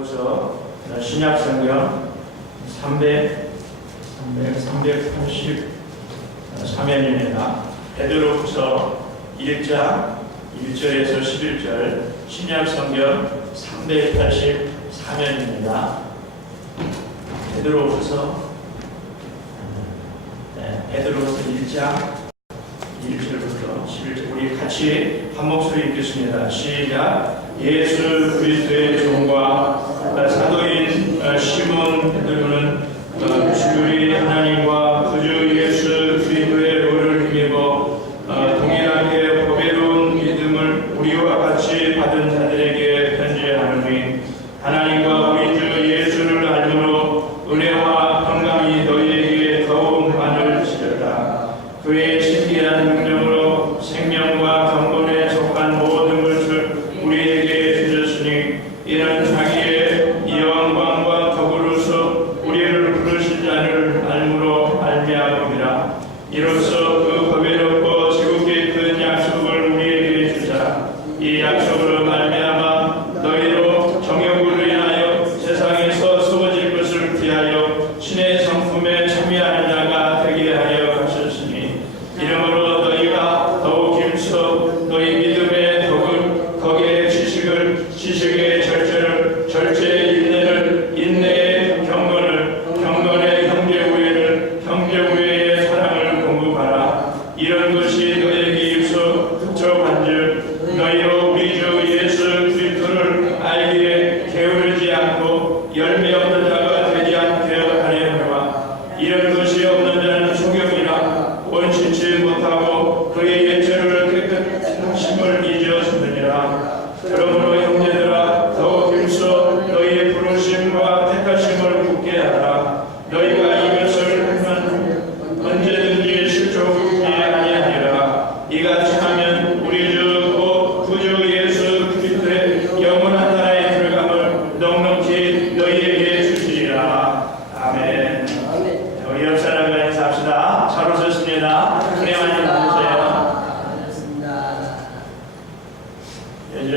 베드로후서 신약성경 383면입니다. 베드로후서 1장 1절에서 11절, 신약성경 383면입니다. 베드로후서 1장 1절부터 11절, 우리 같이 한 목소리 읽겠습니다. 시작. 예수 그리스도의 종과 사도인 시몬 베드로는 주의 하나님과 구주 예수 그리스도의 의를 힘입어 동일하게 보배로운 믿음을 우리와 같이 받은 자들에게 편지하노니, 하나님과 우리 주 예수를 알므로 은혜와 평강이 너희에게 더욱 많을지어다. 그의 신기한 능력으로 생명과 경건에 속한 모든 것을 우리에게 주셨으니, 이는 자기의 영광과 더불어서 우리를 부르신 자를 알므로 말미암음이라. 이로써 그 보배롭고 지극히 큰 약속을 우리에게 주사 이 약속으로 말미암아 너희로 정욕으로 인하여 세상에서 쏘아질 것을 피하여 신의 성품에 참여하는 자가 되게 하여 하셨으니, 이러므로 너희가 더욱 힘써 너희 믿음의 덕의 지식의 절제를, 절제의 인내를, 인내의 경건을, 경건의 형제우애를, 형제우애의 사랑을 공급하라. 이런 것이 너희에게 있어 흡족한즉 너희로 우리 주 예수 그리스도를 알기에 게으르지 않고 열매 없는 자가 되지 않게 하려니와, 이런 것이 없는 자는 소경이라 원신치 못하고 그의 예체를 깨끗하심을 잊었느니라. 그러므로 형제들아, 더욱 힘써 너희의 부르심과 택하심을 굳게 하라. 너희가 이것을 하면 언제든지 실족하지 아니하리라. 이같이 하면 우리 주 구주 예수 그리스도의 영원한 나라에 들어감을 넉넉히 너희에게 주시리라. 아멘. 우리 옆 사람과 인사합시다. 잘 오셨습니다. 은혜 많이 받으세요. 요즘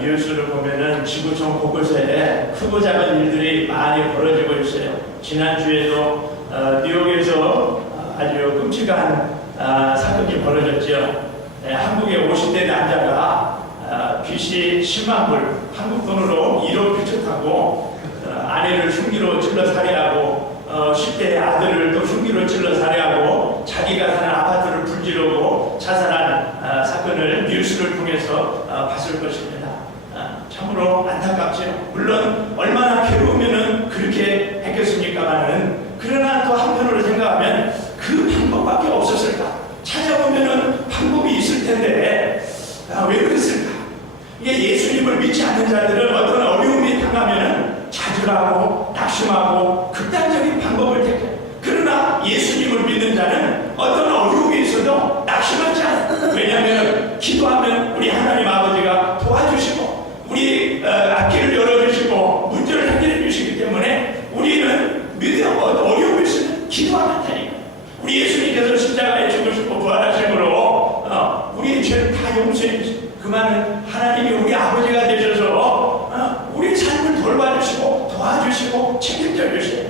뉴스를 보면은 지구촌 곳곳에 크고 작은 일들이 많이 벌어지고 있어요. 지난주에도 뉴욕에서 아주 끔찍한 사건이 벌어졌죠. 한국의 50대 남자가 빚이 10만 불, 한국 돈으로 1억 표적하고 아내를 흉기로 찔러 살해하고 10대 아들을 또 흉기로 찔러 살해하고 자기가 사는 아파트를 불지르고 자살한 사건을 뉴스를 통해서 봤을 것입니다. 참으로 안타깝죠. 물론 얼마나 괴로우면은 그렇게 했겠습니까마는, 그러나 또 한편으로 생각하면 그 방법밖에 없었을까? 찾아보면은 방법이 있을 텐데 왜 그랬을까? 이게 예수님을 믿지 않는 자들은 어떤 어려움이 당하면은 자주하고 낙심하고 극단적인 방법을 택해. 그러나 예수님을 믿는 자는 어떤 어려움이 있어도 낙심하지 않아. 왜냐하면 기도하면 우리 하나님 아버지가 도와주시고 우리 앞길을 열어주시고 문제를 해결해 주시기 때문에 우리는 어려움이 있으면 기도하면 되니까. 우리 예수님께서 십자가에 죽으시고 부활하심으로 우리의 죄를 다 용서해 주시고, 그 말은 하나님이 우리 아버지가 되셔서 우리 삶을 돌봐주시고 도와주시고 책임져 주세요.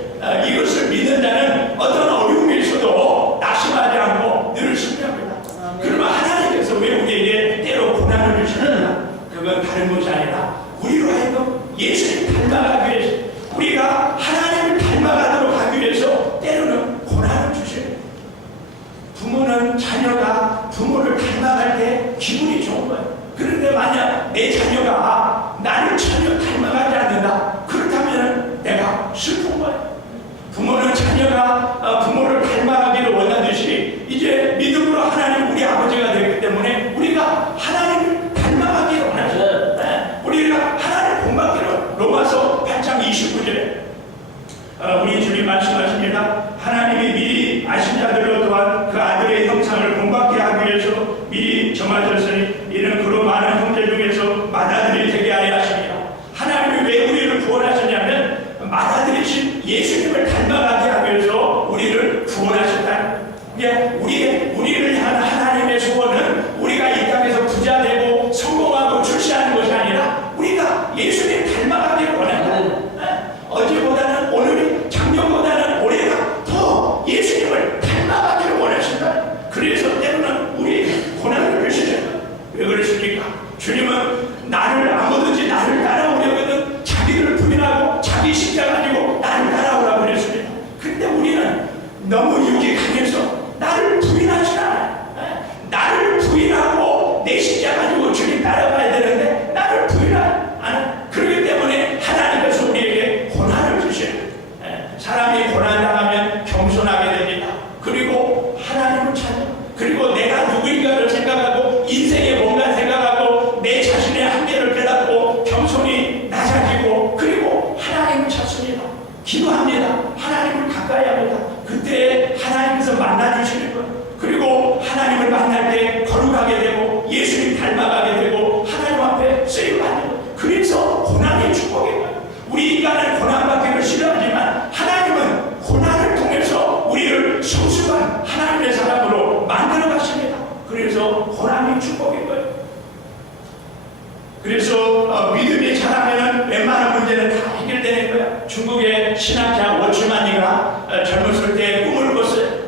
이것을 믿는 자는 어떤 어려움이 있어도 낙심하지 않고 늘 승리합니다. 그러면 하나님께서 왜 우리에게 때로 고난을 주시느냐? 그건 다른 것이 아니라 우리로 하여금 예수님 닮아가기 위해서, 우리가 하나님을 닮아가도록 하기 위해서 때로는 고난을 주셔요. 부모는 자녀가 부모를 닮아갈 때 기분이 좋은 거예요. 그런데 만약 내 자녀가 나를 전혀 닮아가지 않는다, 그렇다면 내가 슬픈 거예요. 부모는 자녀가 부모를 닮아가기를 원하듯이 이제 믿음으로 하나님 우리 아버지가 되기 때문에 우리가 하나님을 닮아가기를 원하죠. 우리가 하나님을 본받기를. 로마서 8장 29절에 우리 주님 말씀하십니다. 하나님이 미리 아신 자들로 또한 그 아들의 형상을 본받게 하기 위해서 미리 정하셨으니, 이는 그로 많은 형제 중에서 맏아들이 되게 하려 하십니다. 하나님이 왜 우리를 구원하셨냐면 맏아들이신 예수님을 닮아가게 하기 위해서 우리를 구원하셨다. 우리를 향한 하나님의 소원은 우리가 이 땅에서 부자 되고 성공하고 출세하는 것이 아니라 우리가 예수님 닮아가기를 너무 육이 강해서 나를 부인하지 않아요. 나를 부인하고 내 십자가 가지고 주님 따라가야 되는데 나를 부인하지 않아요. 그렇기 때문에 하나님께서 우리에게 고난을 주셔요. 사람이 고난당하면 겸손하게 됩니다. 그리고 하나님을 찾아. 그리고 내가 누구인가를 생각하고 인생에 뭔가 생각하고 내 자신의 한계를 깨닫고 겸손히 낮아지고 그리고 하나님을 찾습니다. 기도합니다. 하나님을 가까이 합니다. 그때 하나님께서 만나주시는 거예요. 그리고 하나님을 만날 때 거룩하게 되고 예수님 닮아가게 되고 하나님 앞에 쓰임받는 거예요. 그래서 고난이 축복이에요. 우리 인간은 고난받기를 싫어하지만 하나님은 고난을 통해서 우리를 소중한 하나님의 사람으로 만들어 가십니다. 그래서 고난이 축복인 거예요. 그래서 믿음이 자라면 웬만한 문제는 다 해결되는 거야. 중국의 신학자 워츠만이가 젊었을 때 꿈을 꿨어요.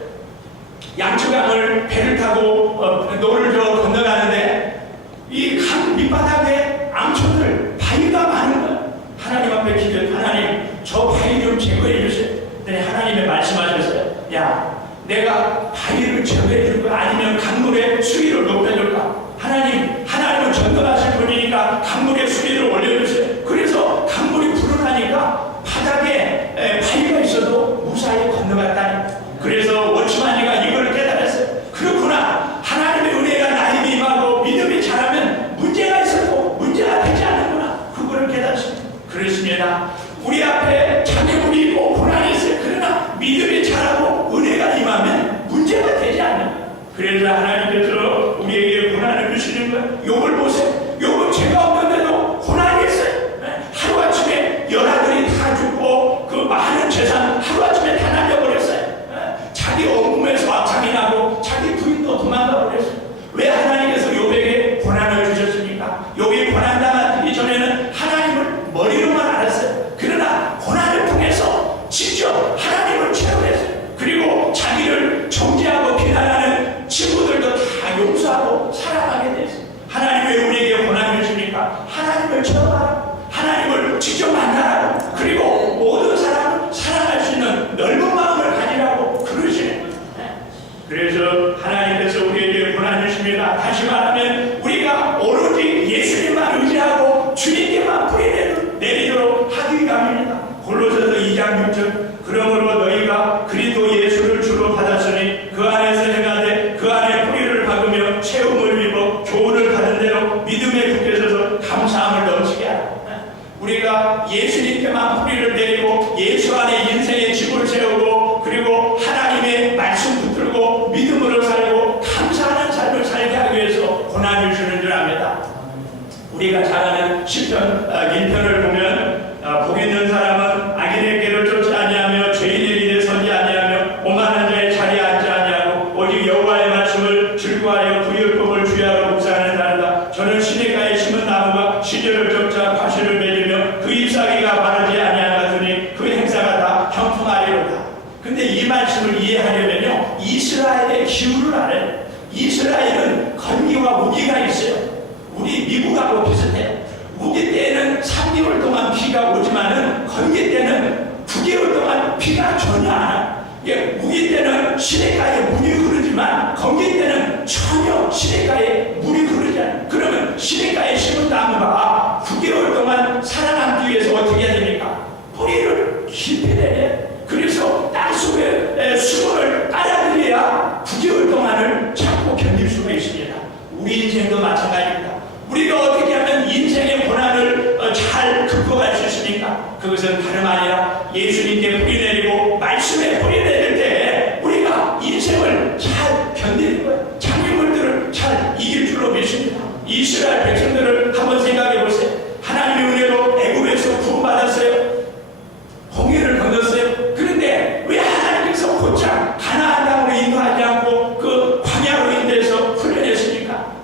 양쯔강을 배를 타고 노를 저 건너가는데 이 강 밑바닥에 암초들 바위가 많은 거야. 하나님 앞에 기도해. 하나님 저 바위 좀 제거해 주세요. 네, 하나님이 말씀하셨어요. 야, 내가 바위를 제거해 줄까? 아니면 강물의 수위를 높여줄까? 하나님은 전능하신 분이니까 강물의 수위를 올려주세요. 그래서 강물이 불어나니까 바닥에 바위가 있어도 무사히 건너갔다니. 그래서 워츠만이가 이걸 깨달았어요. 그렇구나. 하나님의 은혜가 나에게 임하고 믿음이 자라면 문제가 있어도 문제가 되지 않는구나. 그거를 깨닫습니다. 그렇습니다. 우리 앞에 장애물이 있고 고난이 있어요. 그러나 믿음이 자라고 은혜가 임하면 문제가 되지 않는 거예요. 그래서 하나님께서 우리에게 고난을 주시는 거예요. 욥을 보세요. 욥은 죄가 없는데도 고난이 있어요. 하루아침에 열아들이 다 죽고 그 많은 재산 하루아침에 다 날려버렸어요. 자기 엉금에서 악창이 나고 자기 부인도 도망가 버렸어요. 왜 하나님께서 욥에게 고난을 주셨습니까? 욥이 고난당하기 전에는 하나님을 머리로만 알았어요. 그러나 고난을 통해서 직접 하나님을 체험했어요. 그리고 자기를 정죄하고 비난하는 친구들도 다 용서하고 사랑하게 됐어요. 하나님 왜 우리에게 고난을 주십니까? 하나님을 체험하라. 하나님을 직접 만나라고. 그리고 모든 사람을 사랑할 수 있는 넓은 마음을 가지라고 그러시는 거예요. 그래서 하나님께서 우리에게 고난을 주십니다. 다시 말하면 우리가 오로지 예수님만 의지하고 주님께만 뿌리 내리도록 하기 위함입니다. 골로새서 2장 6절. 그러므로 너희가 그리스도 예수를 주로 받았으니 그 안에서 행하되 그 안에 뿌리를 박으며 채움을 입어 교훈을 받은 대로 믿음에 굳게 서서 감사함을 넘치게 하라. 우리가 예수님께만 뿌리를 내리고 예수 안에 인생의 집을 세우고 그리고 하나님의 말씀 붙들고 믿음으로 살고 감사하는 삶을 살게 하기 위해서 고난을 주는 줄 압니다. 우리가 잘 아는 시편 1편을 보면 복 있는 사람은 악인의 길을 쫓지 아니하며 죄인의 길에 서지 아니하며 오만한 자의 자리에 앉지 아니하고 오직 여호와의 말씀을 즐거워하여 그 율법을 주야로 묵상하는 자라. 저는 시냇가에 심은 나무가 시절을 쫓아 과실을 맺으며 그 잎사귀가 마르지 아니한 같으니 그 행사가 다 형통하리로다. 근데 이 말씀을 이해하려면요 이스라엘의 기후를 알아요. 이스라엘은 건기와 우기가 있어요. 우리 미국하고 비슷해요. 우기 때에는 3개월 동안 비가 오지만은 건기 때는 9개월 동안 비가 전혀 안 와요. 우기 때는 시냇가에 물이 흐르지만 건기 때는 전혀 시냇가에 물이 흐르지 않아요. 그러면 시냇가에 심은 나무가 9개월 동안 살아남기 위해서 어떻게 해야 됩니까? 뿌리를 깊이 내려요. 그래서 땅속에 수분을 빨아들여야 9개월 동안을 참고 견딜 수가 있습니다. 우리 인생도 마찬가지입니다. 우리가 어떻게 하면 인생의 고난을 잘 극복할 수 있습니까? 그것은 다름 아니라 예수님께 뿌리 내리고 말씀에 뿌리 내릴 때 우리가 인생을 잘 견디는 거예요. 장애물들을 잘 이길 줄로 믿습니다. 이스라엘 백성들을 한번 생각해 보세요. 하나님의 은혜로 애굽에서 구원받았어요. 홍해를 건넜어요. 그런데 왜 하나님께서 곧장 가나안 땅으로 인도하지 않고 그 광야로 인도해서 훈련했습니까?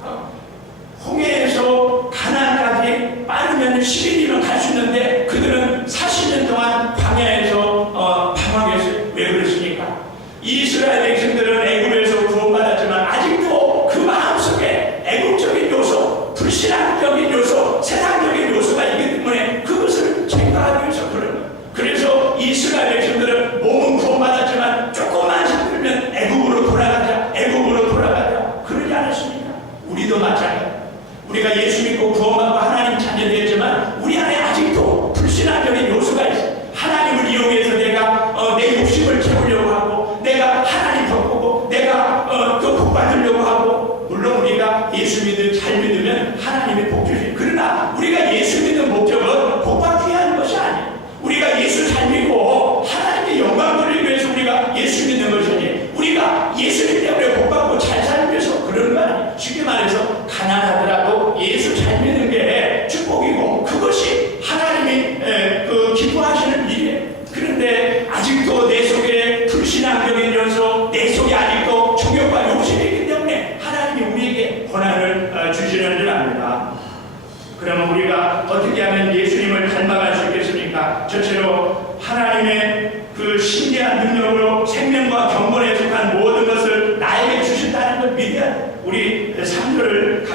홍해에서 가나안까지 빠르면 10일이면 갈 수 있는데 그들은 40년 동안 광야에서 방황했어요. 왜 그렇습니까? 이스라엘 백성들은 애굽에서 구원받았지만 아직도 그 마음속에 애국적인 요소, 불신앙적인 요소, 세상적인 요소가 있기 때문에 그것을 제거하기 위해서 그런 거예요. 그래서 이스라엘 백성들은 몸은 구원받았지만 조그만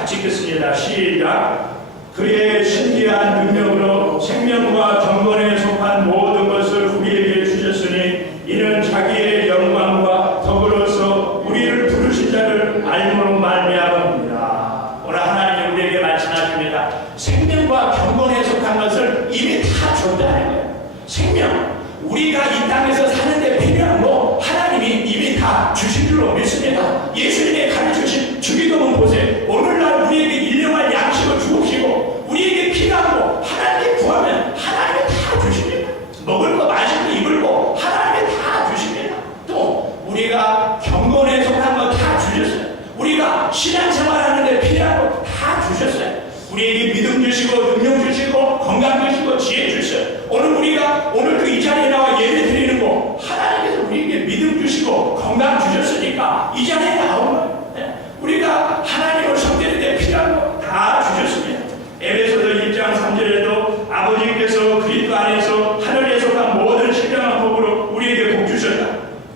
같이 읽겠습니다. 시작. 그의 신기한 능력으로 생명과 경건에 속한 모든 것을 우리에게 주셨으니 이는 자기의 영광과 덕으로서 우리를 부르신 자를 알므로 말미암습니다. 오늘 하나님이 우리에게 말씀하십니다. 생명과 경건에 속한 것을 이미 다 줬다는 거예요. 생명, 우리가 이 땅에서 사는데 필요한 거 하나님이 이미 다 주신 줄로 믿습니다. 예수님이 가르쳐주신 주기도문 보세요. 오늘날 우리에게 일용할 양식을 주옵시고 우리에게 필요한 거 하나님께 구하면 하나님이 다 주십니다. 먹을 거, 마실 거, 입을 거 하나님이 다 주십니다. 또 우리가 경건에 속한 거 다 주셨어요. 우리가 신앙생활하는데 필요한 거 다 주셨어요. 우리에게 믿음 주시고 능력 주시고 건강 주시고 지혜 주셔요. 오늘 이 자리에 나와 예배 드리는 거 하나님께서 우리에게 믿음 주시고 건강 주셨으니까 이 자리에 나온 거예요. 우리가 하나님을 섬기는 데 필요한 거 다 주셨습니다. 에베소서 1장 3절에도 아버지께서 그리스도 안에서 하늘에 속한 모든 신령한 복으로 우리에게 복 주셨다.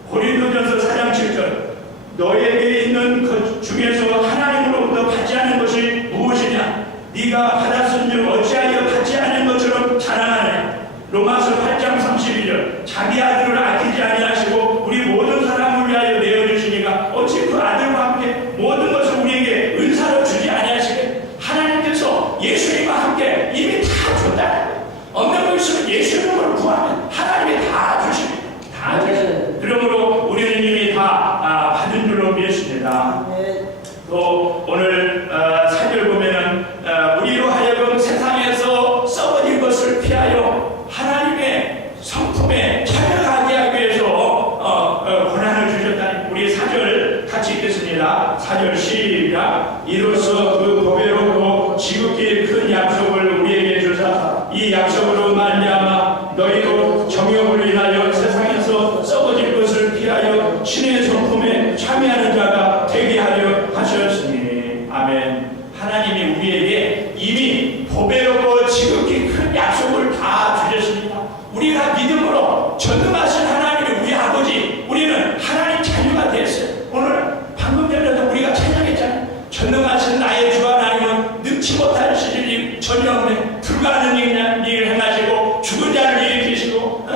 고린도전서 4장 7절 너에게 있는 것 중에서 하나님으로부터 받지 않은 것이 무엇이냐? 네가 받았은즉 어찌하여 받지 않은 것처럼 자랑하느냐? 로마서 8장 32절 자기 아들을 아끼지 아니하시고 우리 모든 사람을 위하여 내어주시니까 어찌 그 아들과 함께 모든 것을 우리에게 은사로 주지 아니하시게? 하나님께서 예수님과 함께 이미 다 줬다는 거예요. 없는 거 있으면 예수님을 구하면 하나님이 다 주십니다. 다 주십니다. 그러므로 우리는 이미 다 받은 줄로 믿습니다. 또 오늘 4절 보면은 우리로 하여금 세상에서 썩어질 것을 피하여 하나님의 성품에 참여하게 하기 위해서 권한을 주셨다니. 우리 4절 같이 읽겠습니다. 4절 시작. 이로써 그 보배롭고 지극히 큰 약속을 우리에게 주사 이 약속으로 말미암아 너희도 정욕을 인하여 세상에서 썩어질 것을 피하여 신의 성품에 참여하는 자가 되게 하려 하셨으니. 아멘. 하나님이 우리에게 이미 보배롭고 지극히 큰 약속을 다 주셨습니다. 우리가 믿음으로 전능하신 하나님이 우리 아버지, 우리는 하나님 자녀가 됐어요. 오늘 방금 전에도 우리가 찬양했잖아요. 전능하신 나의 주 하나님은 능치 못할 일이 전혀 없네. 불가능한 일을 행하시고 죽은 자를 일으키시고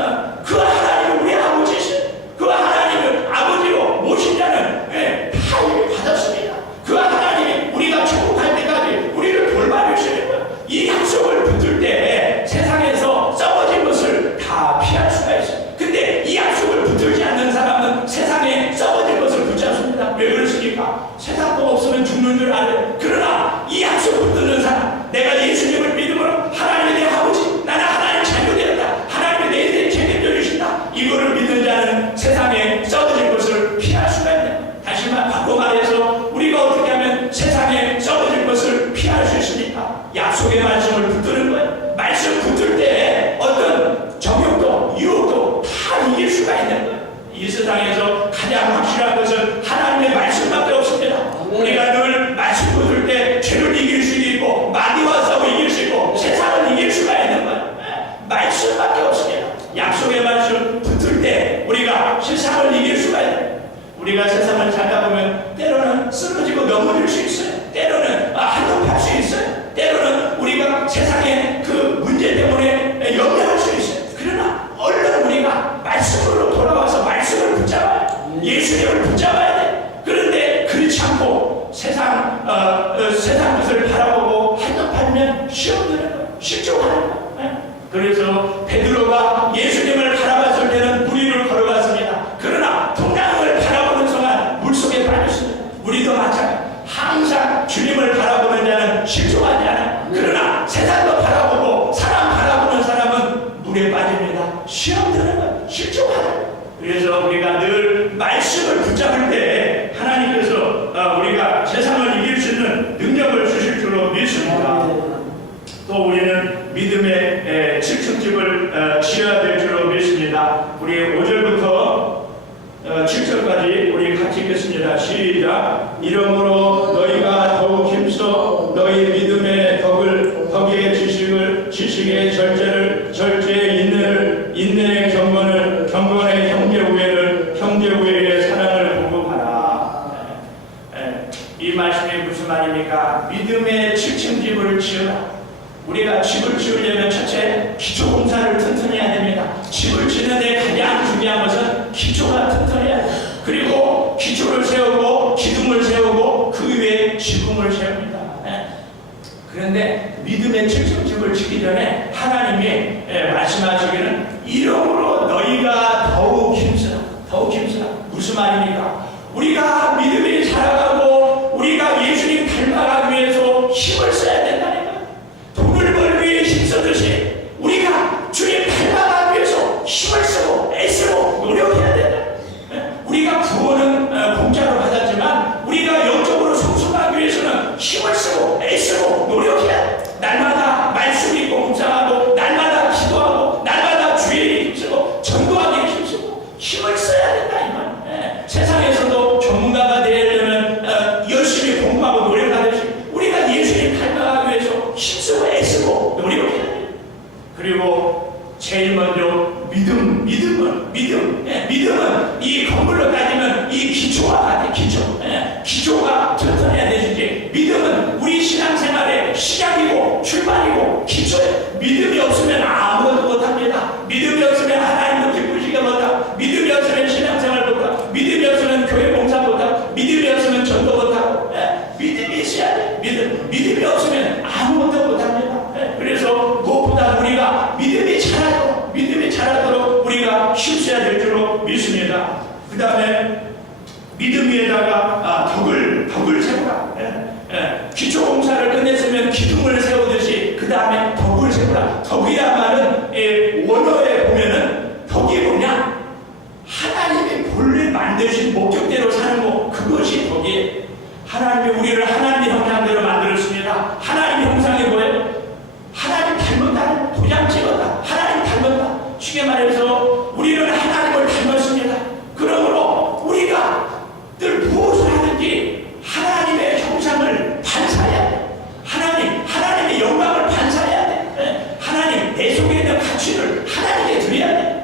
그 하나님은 우리 아버지시죠. 그 하나님을 아버지로 모신 자는 다 이미 받았습니다. 그 하나님이 우리가 천국할 때까지 우리를 돌봐주시는 거예요. 이 약속을 붙들 때 세상에서 썩어진 것을 다 피할 수가 있어요. 근데 이 약속을 붙들지 않는 사람은 세상에 썩어질 것을 붙잡습니다. 왜 그렇습니까? 세상 복 없으면 죽는 줄 알아요. 그러나 이 약속 붙드는 사람, 내가 예수님을 믿음으로 하나님의 내 아버지, 나는 하나님 자녀 되었다. 하나님이 내 인생을 책임져 주신다. 이거를 믿는 자는 세상에 썩어질 것을 피할 수가 있는. 다시 바꿔 말해서 우리가 어떻게 하면 세상에 썩어질 것을 피할 수 있습니까? 약속의 말씀을 붙드는 거예요. 말씀 붙들 때 어떤 정욕도 유혹도 다 이길 수가 있는 거예요. 이 세상에서 가장 확실한 것은 하나님의 말씀밖에 없습니다. 우리가 늘 말씀 붙들 때 죄를 이길 수 있고 마귀와 싸워 이길 수 있고 세상을 이길 수가 있는 거예요. 말씀밖에 없습니다. 약속의 말씀 붙들 때 우리가 세상을 이길 수가 있는. 우리가 세상을 살다 보면 때로는 쓰러지고 넘어질 수 있어요. 때로는 한눈팔 수 있어요. 때로는 우리가 세상의 그 문제 때문에 염려할 수 있어요. 그러나 얼른 우리가 말씀으로 돌아와서 말씀을 붙잡아요. 예수님을 붙잡아야 돼. 그런데 그렇지 않고 세상 것을 바라보고 한눈팔면 시험 드는 거예요. 실족하는 거예요. 그래서 베드로가 예수님을 바라봤을 때는 물 위를 걸어갔습니다. 그러나 동양을 바라보는 순간 물속에 빠졌습니다. 우리도 마찬가지. 항상 주님을 바라보는 자는 실족하지 않아요. 그러나 세상도 바라보고 사람 바라보는 사람은 물에 빠집니다. 시험 드는 거예요. 실족하는 거예요. 그래서 우리가 늘 말씀을 붙잡을 때 하나님께서 우리가 세상을 이길 수 있는 능력을 주실 줄로 믿습니다. 또 우리는 믿음의 7층집을 지어야 될 줄로 믿습니다. 우리 5절부터 7절까지 우리 같이 읽겠습니다. 시작. 이러므로 너희가 더욱 힘써 너희 믿음의 덕의 지식의 절제를, 절제의 인내를, 인내의 경건을, 경건의 형제 우애를, 형제 우애의 사랑을 공급하라. 이 말씀이 무슨 말이냐? 말입니까? 믿음의 7층 집을 지으라. 우리가 집을 지으려면 첫째 기초 공사를 튼튼해야 됩니다. 집을 짓는데 가장 중요한 것은 기초가 튼튼해야 돼요. 그리고 기초를 세우고 기둥을 세우고 그 위에 지붕을 세웁니다. 그런데 믿음의 7층 집을 짓기 전에 하나님이 말씀하시기는 이러므로 너희가 더욱 힘쓰라. 더욱 힘쓰라. 무슨 말입니까? 우리가 믿음이 살아가고 우리가 예수님 닮아가기 위해서 힘을 써야 된다는 거예요. 돈을 벌기 위해 힘쓰듯이 우리가 주님 닮아가기 위해서 힘을 쓰고 애쓰고 노력해야 된다. 우리가 구원은 공짜로 받았지만 우리가 영적으로 성숙하기 위해서는 힘을 쓰고 애쓰고 노력해야 돼. 날마다 말씀 읽고 묵상하고 날마다 기도하고 날마다 주의 힘쓰고 전도하기 힘쓰고 힘을 써야 된다 이 말. 세상에서도 전문가가 되려면 열심히 공부하고 노력하듯이 우리가 예수님 닮아가기 위해서 힘쓰고 애쓰고 노력해야 돼요. 그리고 제일 먼저 믿음은 이 건물로 따지면 이 기초와 같아. 기초가 튼튼해야 되지. 믿음은 우리 신앙생활의 시작이고 출발이고 기초예요. 믿음이 없으면 아무것도 못합니다. 믿음이 없으면 하나님도 기쁘시게 못하고 믿음이 없으면 신앙생활 못하고 믿음이 없으면 교회 봉사 못하고 믿음이 없으면 전도 못하고 믿음이 있어야 돼. 믿음이 없으면 아무것도 못합니다. 그래서 무엇보다 우리가 믿음이 자라도록 우리가 힘써야 될 줄로 믿습니다. 그 다음에 믿음 위에다가 덕을 세우라. 기초 공사를 끝냈으면 기둥을 세우듯이 그 다음에 덕을 세우라. 덕이야말은 원어에 보면은 덕이 뭐냐? 하나님이 본래 만드신 목적대로 사는 거, 그것이 덕이에요. 하나님이 우리를 하나님의 형상대로 만들었습니다. 하나님의 형상이 뭐예요? 하나님 닮았다. 도장 찍었다. 하나님 닮았다. 쉽게 말해서 우리는 하나님을 닮았습니다. 그러므로 우리가 늘 무엇을 하든지 하나님의 형상을 반사해야 돼. 하나님의 영광을 반사해야 돼. 하나님, 내 속에 있는 가치를 하나님께 드려야 돼.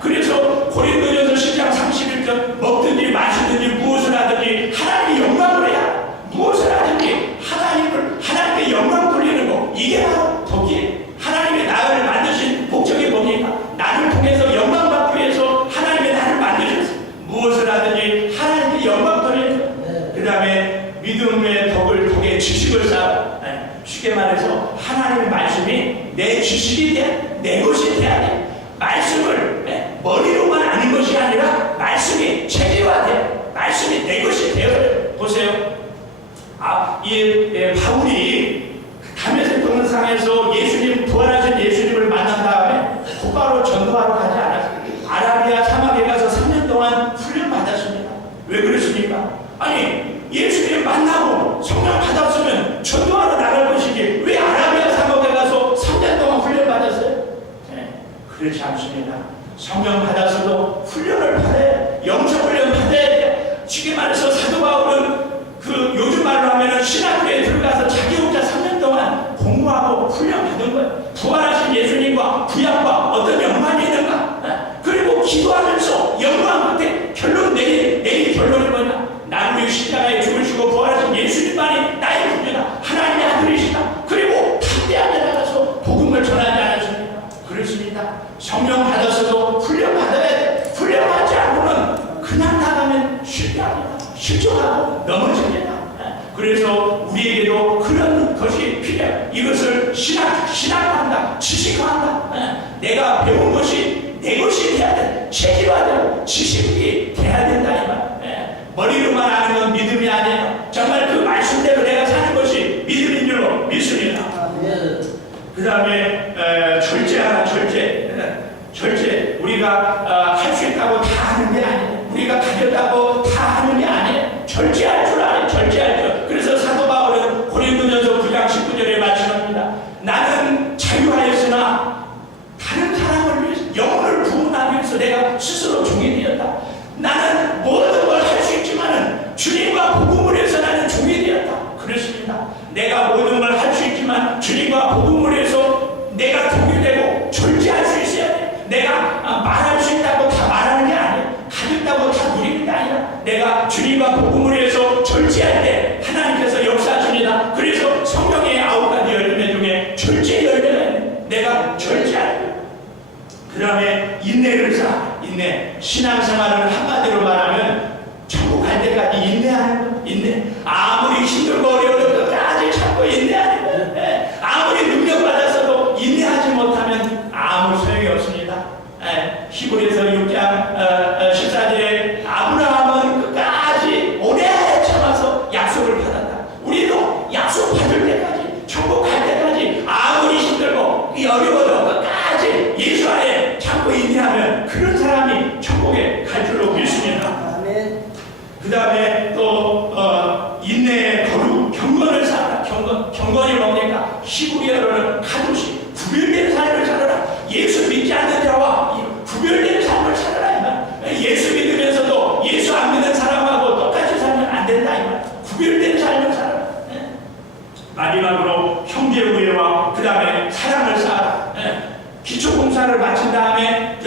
그래서 고린도전서 10장 31절 먹든지 마시든지 무엇을 하든지 하나님의 영광을 해야. 무엇을 하든지 하나님께 영광 돌리는 거, 이게 바로 덕이에요. 하나님의 나를 만드신 목적이 뭡니까? 나를 통해서 영광 받기 위해서 하나님의 나를 만드셨어요. 무엇을 하든지 하나님께 영광 돌리는 거. 그 다음에 믿음의 덕의 지식을 쌓아. 쉽게 말해서 하나님의 말씀이 내 지식이 돼. 내 것이 돼야 돼. 말씀을 머리로만 아는 것이 아니라 말씀이 체계화돼. 말씀이 내 것이 되어야 돼. 보세요. 바울이 담에색 동산상에서 예수님, 부활하신 예수님을 만난 다음에 곧바로 전도하러 가지 않았어요. 아라비아 사막에 가서 3년 동안 훈련 받았습니다. 왜 그랬습니까? 아니, 예수님 만나고 성령 받았으면 전도하러 나갈 것이지 왜 아라비아 사막에 가서 3년 동안 훈련 받았어요? 그렇지 않습니다. 성령 받아서도 훈련을 받아야, 영적 훈련 받아야 돼. 쉽게 말해서 사도 바울은 요즘 말로 하면은 신학교에 들어가서 자기 혼자 3년 동안 공부하고 훈련 받은 거예요. 부활하신 예수님과 구약과 어떤 연관이 있는가? 그리고 기도하면서 영광 끝에 결론 내린 결론이 뭐냐? 나를 위해 십자가에 죽으시고 부활하신 예수님만이 나의 구주다. 하나님의 아들이시다. 그리고 탄대안에 나가서 복음을 전하지 않았습니까? 그렇습니다. 성령 받았어도 훈련 받아야 돼. 훈련 받지 않고는 그냥 나가면 실패합니다. 실족하고 넘어집니다. 그래서 우리에게도 그런 것이 필요해요. 이것을 신학화한다. 지식화한다. 내가 배운 것이 내 것이 돼야 돼. 체계화되고 지식이 돼야 된다 이 말. 머리로만 아는 건 믿음이 아니에요. 정말 그 말씀대로 내가 사는 것이 믿음인 줄로 믿습니다. 그 다음에 절제하라. 절제. 우리가 할 수 있다고 다 하는 게 아니에요. 우리가 가졌다고 다 하는 게 아니에요. 절제할 줄 알아요. 절제할 줄. 그래서 사도 바울은 고린도전서 9장 19절에 말씀합니다. 나는 자유하였으나 다른 사람을 위해서, 영혼을 구원하기 위해서 내가 스스로 종이 되었다. 나는 모든 걸 할 수 있지만 주님과 복음을 위해서 나는 종이 되었다. 그렇습니다. 내가 모든 걸 할 수 있지만 주님과 복음을 위해서 내가 종이 되고 절제할 수 있어야 돼. 내가 말할 수 있다고 다 말하는 게 아니야. 가졌다고 다 누리는 게 아니라 내가 주님과 복음을 위해서 절제할 때 하나님 하나님께서 역사하십니다. 그래서 성경의 9가지 열매 중에 절제 열매가 있네. 내가 절제하는. 그 다음에 인내를 쌓아. 인내. 신앙생활을 한마디로 말하면 천국 갈 때까지 인내하는 거. 인내. 아무리 힘들고 어려워도 끝까지 참고 인내하는 거. 예. 아무리 능력받았어도 인내하지 못하면 아무 소용이 없습니다. 예. 히브리서 6장 14절에 아브라함은 끝까지 오래 참아서 약속을 받았다. 우리도 약속 받을 때까지, 천국 갈 때까지 아무리 힘들고 어려워도 끝까지 예수 안에 참고 인내하면 그런 사람이 천국에 갈 줄로 믿습니다. 그 다음에 또 인내의 거룩, 경건을 살아라. 경건이 뭡니까? 히브리어로는 카도시, 구별된 삶을 살아라. 예수 믿지 않는 자와 구별된 삶을 살아라. 이 말. 예수 믿으면서도 예수 안 믿는 사람하고 똑같이 살면 안 된다. 이 말. 구별된 삶을 살아라. 마지막으로 형제 우애와 그 다음에 사랑을 쌓아라. 기초공사를 마친 다음에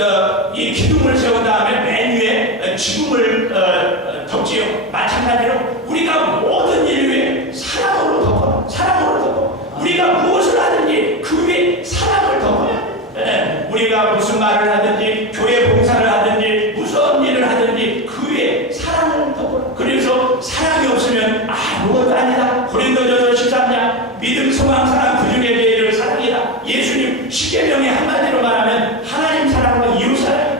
이 기둥을 세운 다음에 맨 위에 지붕을 덮지요. 마찬가지로 우리가 모든 인류에 사랑으로 덮어라. 사랑으로 덮어. 우리가 무엇을 하든지 그 위에 사랑을 덮어야 돼. 우리가 무슨 말을 하든지 교회 봉사를 하든지 무슨 일을 하든지 그 위에 사랑을 덮어라. 그래서 사랑이 없으면 아무것도 아니다. 고린도전서 13장 믿음, 소망, 사랑 그 중에 제일을 사랑이다. 예수님 십계명의 한마디로 말하면 하나님 사랑과 이웃 사랑.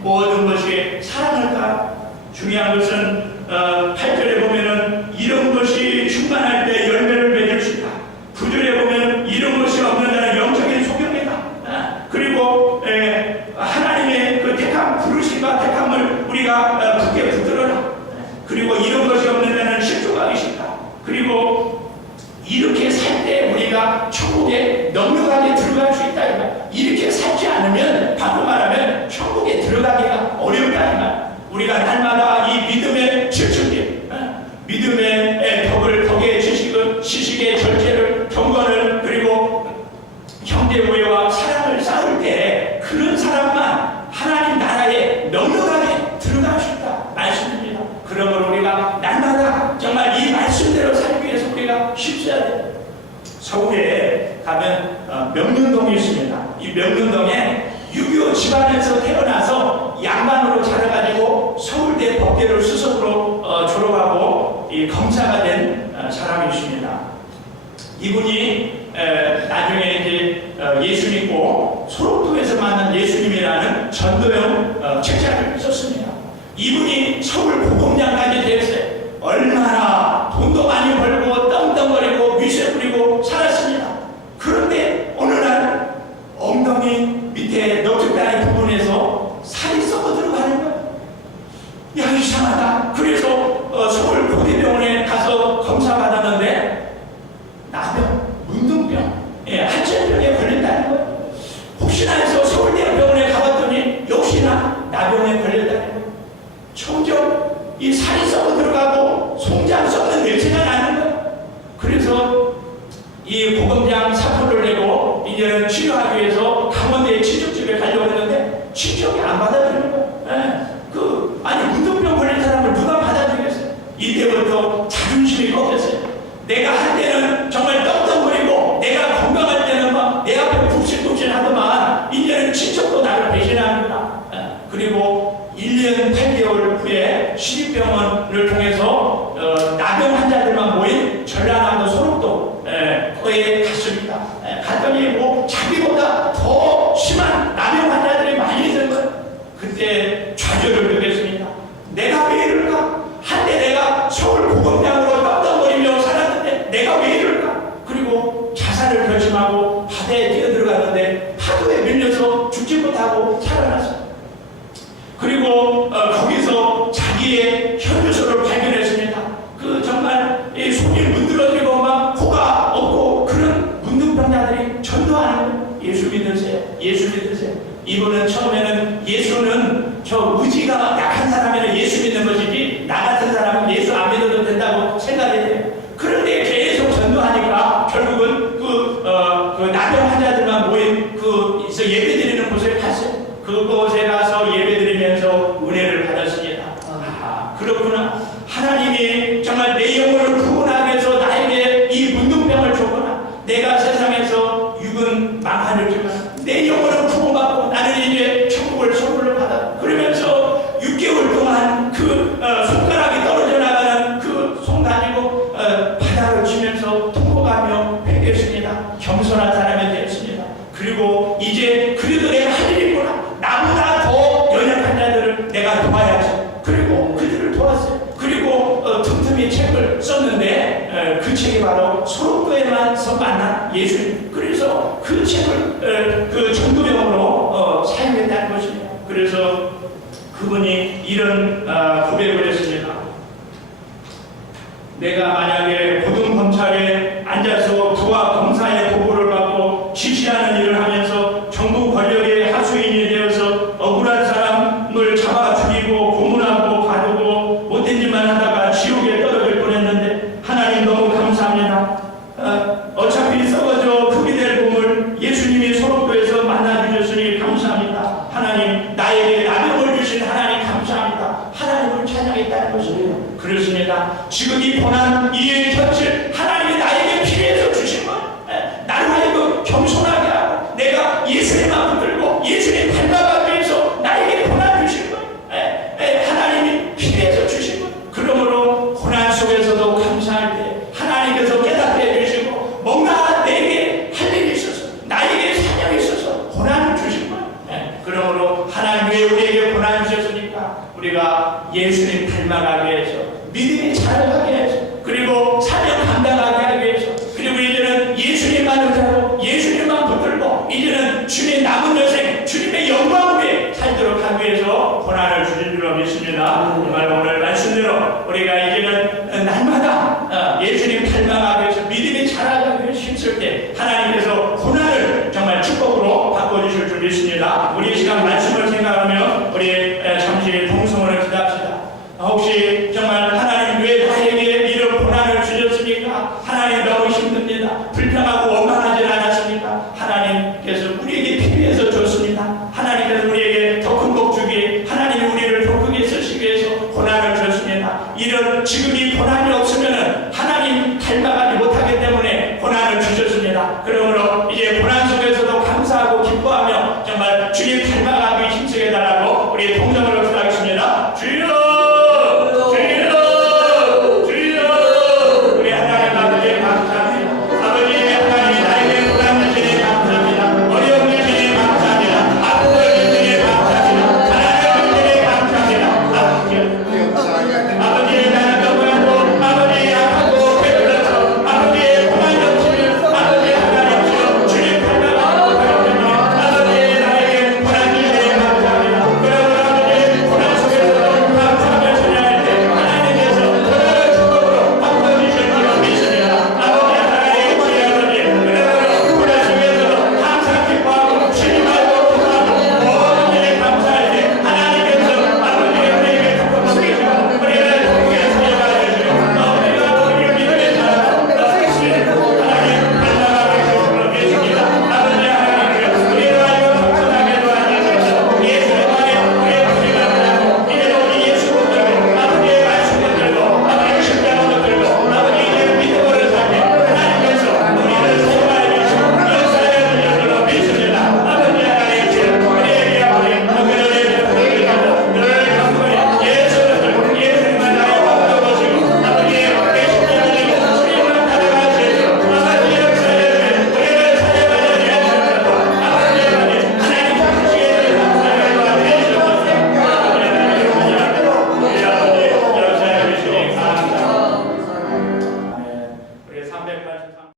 모든 것이 사랑을 따라. 중요한 것은 8절에 보면은 이런 것이 충만할 때 열매를 맺을 수 있다. 9절에 보면 이런 것이 없는 자는 영적인 소경이다. 그리고 하나님의 그 택함, 부르심과 택함을 우리가 굳게 붙들어라. 그리고 이런 것이 없는 자는 실족하기 싫다. 그리고 이렇게 살 때 우리가 천국에 넉넉하게 들어갈 수 있다. 이렇게 살지 않으면 바로 말하면 천국에 들어가기가 어렵다. 우리가 날마다 이 믿음의 질축기, 믿음의 덕의 지식의 절제를, 경건을, 그리고 형제 우애와 사랑을 쌓을 때 그런 사람만 하나님 나라에 넉넉하게 들어갈 수 있다 말씀입니다. 그러므로 우리가 날마다 정말 이 말씀대로 살기 위해서 우리가 힘써야 돼요. 서울에 가면 명륜동이 있습니다. 이 명륜동에 6.25 집안에서 태어나서 양반으로 자라가지고 서울대 법대를 수석으로 졸업하고 이 검사가 된 사람이 있습니다. 이분이 나중에 이제 예수 믿고 소록도에서 만난 예수님이라는 전도형 책자를 썼습니다. 이분이 서울 고검장까지 됐어요. 얼마나 돈도 많이 벌고 떵떵거리고 위세 부리고 살았습니다. 그런데 어느 날 엉덩이 밑에 넓적다리 부분에서 살이 썩어 들어가는 거예요. 야, 이상하다. 그래서 서울 고대병원에 가서 검사 받았는데 나병, 문둥병, 한천병에 걸린다는 거예요. 혹시나 해서 서울대병원에 가봤더니 역시나 나병에 걸렸다는 거예요. 점점 이 살이 썩어 들어가고 송장 썩는 냄새가 나는 거예요. 그래서 이 고검장 사표를 내고 이제는 치료하기 위해서 강원대 치료집에 가려고 했는데 치료이 안 받아주는 거예요. 아니 문둥병 걸린 사람을 누가 받아주겠어요? 이때부터 자존심이 꺾였어요. 내가 할 때는 정말 떵떵거리고 내가 건강할 때는 막 내 앞에 푹신푹신 하더만 이제는 친척도 나를 배신합니다. 그리고 1년 8개월 후에 시립병원을 통해서 나병 환자들만 모인 전라남도 소록도에 갔습니다. 갔더니 뭐 자기보다 더 심한 나병 환자들이 많이 있는 거예요. 그때 좌절을 느꼈습니다. 내가 왜 이럴까? 한때 내가 서울 고검장으로 떵떵거리며 살았는데 내가 왜 이럴까? 그리고 자살을 결심하고 바다에 뛰어들어갔는데 파도에 밀려서 죽지 못하고 살아났어요. 그리고 거기서 자기의 혈유소를 발견했습니다. 정말 손이 문드러지고 막 코가 없고 그런 문둥병자들이 전도하는 예수 믿으세요. 예수 믿으세요. 이분은 처음에는 예수는 저 의지가 약한 사람에는 예수 믿는 것이지 나 같은 사람은 예수 안 믿어도 된다고 생각해요. 그런데 계속 전도하니까 결국은 그 나병 환자들만 모인 예배 드리는 곳에 갔어요. 그곳에 가서 예배 드리면서 은혜를 받았습니다. 그렇구나. 하나님이 정말 내 영혼을 구원하기 위해서 썼는데 그 책이 바로 소록교회만서 만난 예수님. 그래서 그 책을 그 전도용으로 사용했다는 것입니다. 그래서 그분이 이런 고백을 했습니다. 내가 만약에 고등검찰에 앉아서 부하 검사의 보고를 받고 지시하는 일을 하면서 정부 권력의 하수인이 되어서 억울한 사람을 잡아 죽이고 고문하고 가두고 못된 짓만 하다가 지옥에 떨어질 뻔했는데 하나님 너무 감사합니다. 어차피 썩어져 흙이 될 몸을 예수님이 소록교에서 만나주셨으니 감사합니다. 하나님, 나에게 나병을 주신 하나님 감사합니다. 하나님을 찬양했다는 것이에요. 그렇습니다. 지금 이 고난, 이 현실, 하나님이 나에게 필요해서 주신 것, 나를 하여금 겸손하게 하고 내가 예수님만 붙들고 예수님 닮아가기 위해서 나에게 고난 주신 것, 하나님이 필요해서 주신 것. 그러므로 고난 속에서도 감사할 때 하나님께서 깨닫게 해주시고 뭔가 내게 할 일이 있어서 나에게 사명이 있어서 고난을 주신 것. 그러므로 하나님 왜 우리에게 고난 주셨으니까 우리가 예수님 닮아가게 해서 믿음이 자라가게 해서 그리고 사명 감당하게 하기 위해서 그리고 이제는 예수님만 의지하고 예수님만 붙들고 이제는 주님의 남은 여생 주님의 영광 위에 살도록 하기 위해서 고난을 주신 줄로 믿습니다. 정말 오늘 말씀대로 우리가 이제는 날마다 예수님 닮아가기 위해서 믿음이 자라가기 위해서 힘쓸 때 하나님께서 고난을 정말 축복으로 바꿔주실 줄 믿습니다. 우리 이 시간 말씀을 생각하며 우리 잠시 동성으로 기도합시다. 혹시 정말 하나님 왜 나에게 이런 고난을 주셨습니까? 하나님 너무 힘듭니다. 불평하고 원망하지 않았습니까? 하나님께서 우리에게 필요해서 줬습니다. 하나님께서 우리에게 더 큰 복 주기에 하나님이 우리를 더 크게 쓰시기 위해서 고난을 주셨습니다. 이런 지금 이 고난이